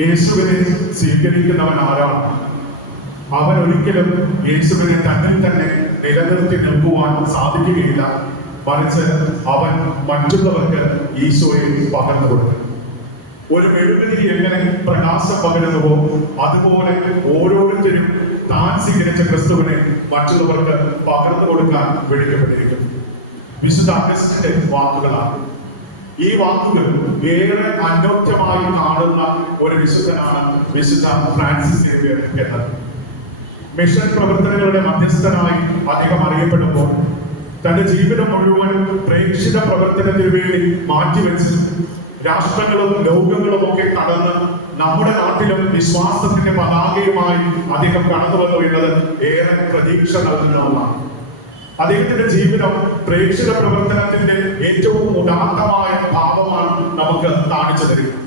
യേശുവിനെ സ്വീകരിക്കുന്നവൻ ആരാണ്? അവൻ ഒരിക്കലും യേശുവിനെ തന്നിൽ തന്നെ നിലനിർത്തി നിൽക്കുവാൻ സാധിക്കുകയില്ല. മറിച്ച് അവൻ മറ്റുള്ളവർക്ക് ഈശോയെ പകർന്നു കൊടുക്കും. ഒരു മെഴുകുതിരി എങ്ങനെ പ്രകാശം പകരുന്നുവോ അതുപോലെ ഓരോരുത്തരും താൻ സ്വീകരിച്ച ക്രിസ്തുവിനെ മറ്റുള്ളവർക്ക് പകർന്നു കൊടുക്കാൻ വിളിക്കപ്പെട്ടിരിക്കുന്നു. വിശുദ്ധ അഗസ്റ്റിന്റെ വാക്കുകളാണ്. ഈ വാക്കുകൾ ഏറെ അന്യോന്യമായി കാണുന്ന ഒരു വിശുദ്ധനാണ് വിശുദ്ധ ഫ്രാൻസിസ് സേവ്യർ എന്നത്. മിഷൻ പ്രവർത്തനങ്ങളുടെ മധ്യസ്ഥനായി അദ്ദേഹം അറിയപ്പെടുമ്പോൾ തന്റെ ജീവിതം മുഴുവൻ പ്രേക്ഷിത പ്രവർത്തനത്തിന് വേണ്ടി മാറ്റിവെച്ച് രാഷ്ട്രങ്ങളും ലോകങ്ങളും ഒക്കെ കടന്ന് നമ്മുടെ നാട്ടിലും വിശ്വാസത്തിന്റെ പതാകയുമായി അദ്ദേഹം കടന്നു വന്നു എന്നത് ഏറെ പ്രതീക്ഷ നൽകുന്ന ഒന്നാണ്. അദ്ദേഹത്തിന്റെ ജീവിതം പ്രേക്ഷിത പ്രവർത്തനത്തിന്റെ ഏറ്റവും ഉദാത്തമായ ഭാവമാണ് നമുക്ക് കാണിച്ചു തരുന്നത്.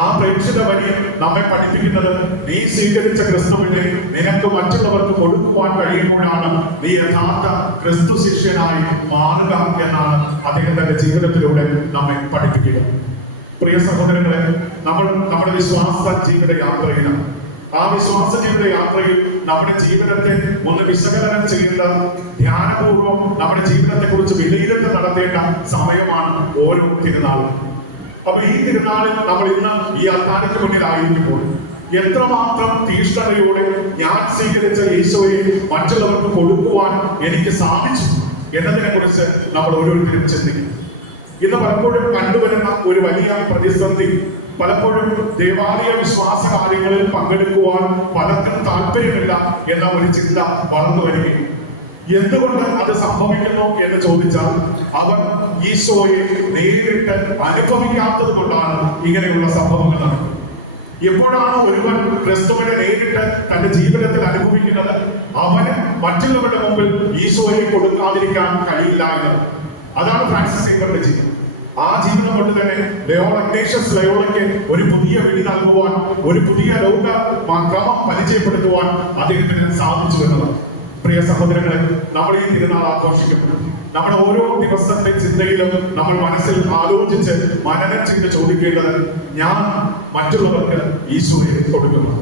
ആ പ്രേക്ഷിത വഴി നമ്മെ പഠിപ്പിക്കുന്നത് നീ സ്വീകരിച്ച ക്രിസ്തുവിനെ നിനക്ക് മറ്റുള്ളവർക്ക് കൊടുക്കുവാൻ കഴിയുമ്പോഴാണ് നീ യഥാർത്ഥ ക്രിസ്തു ശിഷ്യനായി മാറുക എന്നാണ് അദ്ദേഹം തന്റെ ജീവിതത്തിലൂടെ നമ്മെ പഠിപ്പിക്കുക. പ്രിയ സഹോദരങ്ങളെ, നമ്മൾ നമ്മുടെ വിശ്വാസ ജീവിത യാത്രയിലാണ്. ആ വിശ്വാസ ജീവിത യാത്രയിൽ നമ്മുടെ ജീവിതത്തെ ഒന്ന് വിശകലനം ചെയ്യേണ്ട, ധ്യാനപൂർവം നമ്മുടെ ജീവിതത്തെ കുറിച്ച് വിലയിരുത്തൽ നടത്തേണ്ട സമയമാണ് ഓരോ തിരുനാളും. അപ്പൊ ഈ തിരുനാളിൽ നമ്മൾ ഇന്ന് ഈ അത്താഴത്തിന് മുന്നിലായിരിക്കുമ്പോൾ എത്രമാത്രം തീഷ്ണതയോടെ ഞാൻ സ്വീകരിച്ച ഈശോയെ മറ്റുള്ളവർക്ക് കൊടുക്കുവാൻ എനിക്ക് സാധിച്ചു എന്നതിനെ കുറിച്ച് നമ്മൾ ഓരോരുത്തരും ചിന്തിക്കും. ഇന്ന് പലപ്പോഴും കണ്ടുവരുന്ന ഒരു വലിയ പ്രതിസന്ധി, പലപ്പോഴും ദേവാലയ വിശ്വാസ കാര്യങ്ങളിൽ പങ്കെടുക്കുവാൻ പലർക്കും താല്പര്യമില്ല എന്ന ഒരു ചിന്ത വളർന്നു വരികയും എന്തുകൊണ്ട് അത് സംഭവിക്കുന്നു എന്ന് ചോദിച്ചാൽ അവർ ഈശോയെ നേരിട്ട് അനുഭവിക്കാത്തത് കൊണ്ടാണ് ഇങ്ങനെയുള്ള സംഭവങ്ങൾ നടക്കുന്നത്. എപ്പോഴാണ് ഒരുവൻ ക്രിസ്തുവിനെ നേരിട്ട് തന്റെ ജീവിതത്തിൽ അനുഭവിക്കുന്നത്, അവന് മറ്റുള്ളവരുടെ മുമ്പിൽ ഈശോയെ കൊടുക്കാതിരിക്കാൻ കഴിയില്ല എന്നത്. അതാണ് ഫ്രാൻസിസ് സേവ്യറുടെ ജീവിതം. ആ ജീവിതം കൊണ്ട് തന്നെ ഇഗ്നേഷ്യസ് ലയോളയ്ക്ക് ഒരു പുതിയ വഴി നൽകുവാൻ, ഒരു പുതിയ ലോക ക്രമം പരിചയപ്പെടുത്തുവാൻ അദ്ദേഹത്തിന് സാധിച്ചു എന്നതാണ്. പ്രിയ സഹോദരങ്ങളെ, നമ്മൾ ഈ തിരുനാൾ ആഘോഷിക്കുന്നു. നമ്മുടെ ഓരോ ദിവസത്തെ ചിന്തയിലും നമ്മൾ മനസ്സിൽ ആലോചിച്ച് മനനം ചെയ്ത് ചോദിക്കേണ്ടത്, ഞാൻ മറ്റുള്ളവർക്ക് ഈശോയെ കൊടുക്കുന്നു.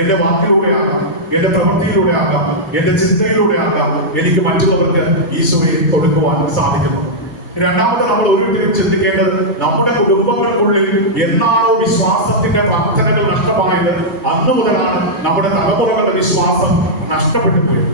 എന്റെ വാക്കിലൂടെ ആകാം, എന്റെ പ്രവൃത്തിയിലൂടെ ആകാം, എന്റെ ചിന്തയിലൂടെ ആകാം എനിക്ക് മറ്റുള്ളവർക്ക് ഈശോയെ കൊടുക്കുവാൻ സാധിക്കുന്നു. രണ്ടാമത് നമ്മൾ ഓരോരുത്തരും ചിന്തിക്കേണ്ടത്, നമ്മുടെ കുടുംബങ്ങൾക്കുള്ളിൽ എന്നാണോ വിശ്വാസത്തിന്റെ പ്രാർത്ഥനകൾ നഷ്ടമായത് അന്നു മുതലാണ് നമ്മുടെ തലമുറകളുടെ വിശ്വാസം നഷ്ടപ്പെട്ടു പോയത്.